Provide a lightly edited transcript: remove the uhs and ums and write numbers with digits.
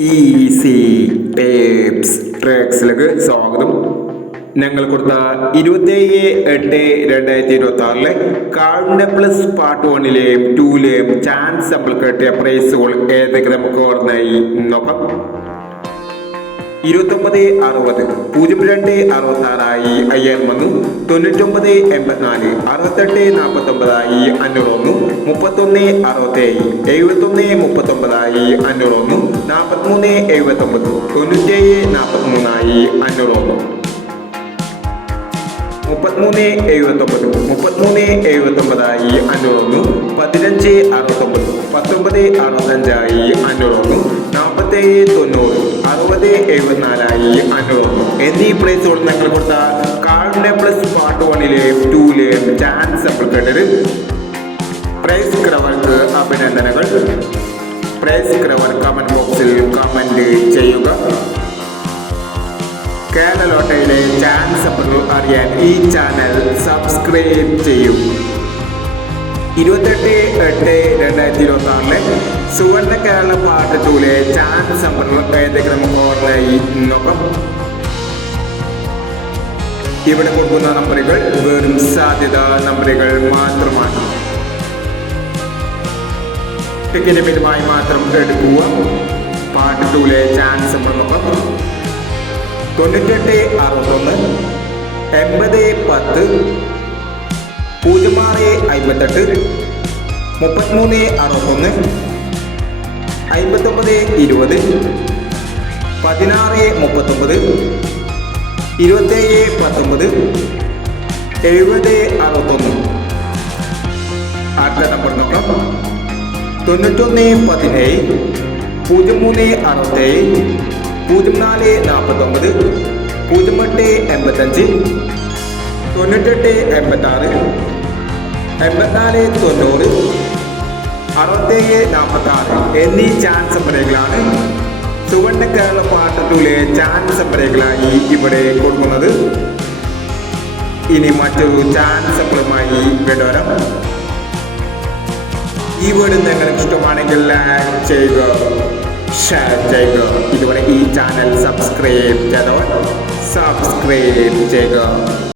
Easy tapes ട്രാക്സിലേക്ക് സ്വാഗതം. ഞങ്ങൾ കൊടുത്ത 27/8/2026 കാർഡിന്റെ പ്ലസ് പാർട്ട് 1ലെയും 2ലെയും ചാൻസ് നമ്മൾ കിട്ടിയ പ്രൈസുകൾ ഏതൊക്കെ നമുക്ക് ഓർമ്മയായി നോക്കാം. 2960 0266 5000 വന്നു. 9984 6849 501 3167 7139 501 4379 9743 501 3379 3379 501 1569 1965 501 4790 6074 501 എന്നീ പ്രൈസുകൾ ഞങ്ങൾ കൊടുത്ത കാർഡിന്റെ പ്ലസ് പാർട്ട് 1ലെയും 2ലെയും ചാൻസ് നമ്മൾ കേട്ടത്. പ്രൈസ് കിടവർക്ക് അഭിനന്ദനങ്ങൾ. പ്രൈസ് കിടവർ കമന്റ് ബോക്സിൽ കമന്റ് ചെയ്യുക. കേരള ലോട്ടറിയിലെ ചാൻസ് അറിയാൻ ഈ ചാനൽ സബ്സ്ക്രൈബ് ചെയ്യൂ. 28/8/2026 സുവർണ്ണ കേരള പാർട്ട് 2ലെ ചാൻസ് ഏതൊക്കെ നമുക്ക് ഓർമ്മയായി നോക്കാം. ഇവിടെ കൊടുക്കുന്ന നമ്പറുകൾ വെറും സാധ്യത നമ്പറുകൾ മാത്രമാണ്. ടിക്കറ്റ് മിതമായി മാത്രം എടുക്കുക. പാർട്ട് 2ലെ ചാൻസ് നോക്കാം. 9861 8010 0658 3361 5920 1639 2719 7061. അടുത്ത നമ്പർ നോക്കാം. 9117 0367 0449 0885 9886 8490 6746 എന്നീ ചാൻസ് നമ്പറുകളാണ് സുവർണ്ണ കേരള പാർട്ട് 2ലെ ചാൻസ് നമ്പറുകളായി ഇവിടെ കൊടുക്കുന്നത്. ഇനി മറ്റൊരു ചാൻസ് നമ്പറുമായി വിടവരാം. ഈ വീഡിയോ നിങ്ങൾക്ക് ഇഷ്ടമാണെങ്കിൽ ലൈക്ക് ചെയ്യുക, ഷെയർ ചെയ്യുക. ഇതുവരെ ഈ ചാനൽ സബ്സ്ക്രൈബ് ചെയ്തവർ സബ്സ്ക്രൈബ് ചെയ്യുക.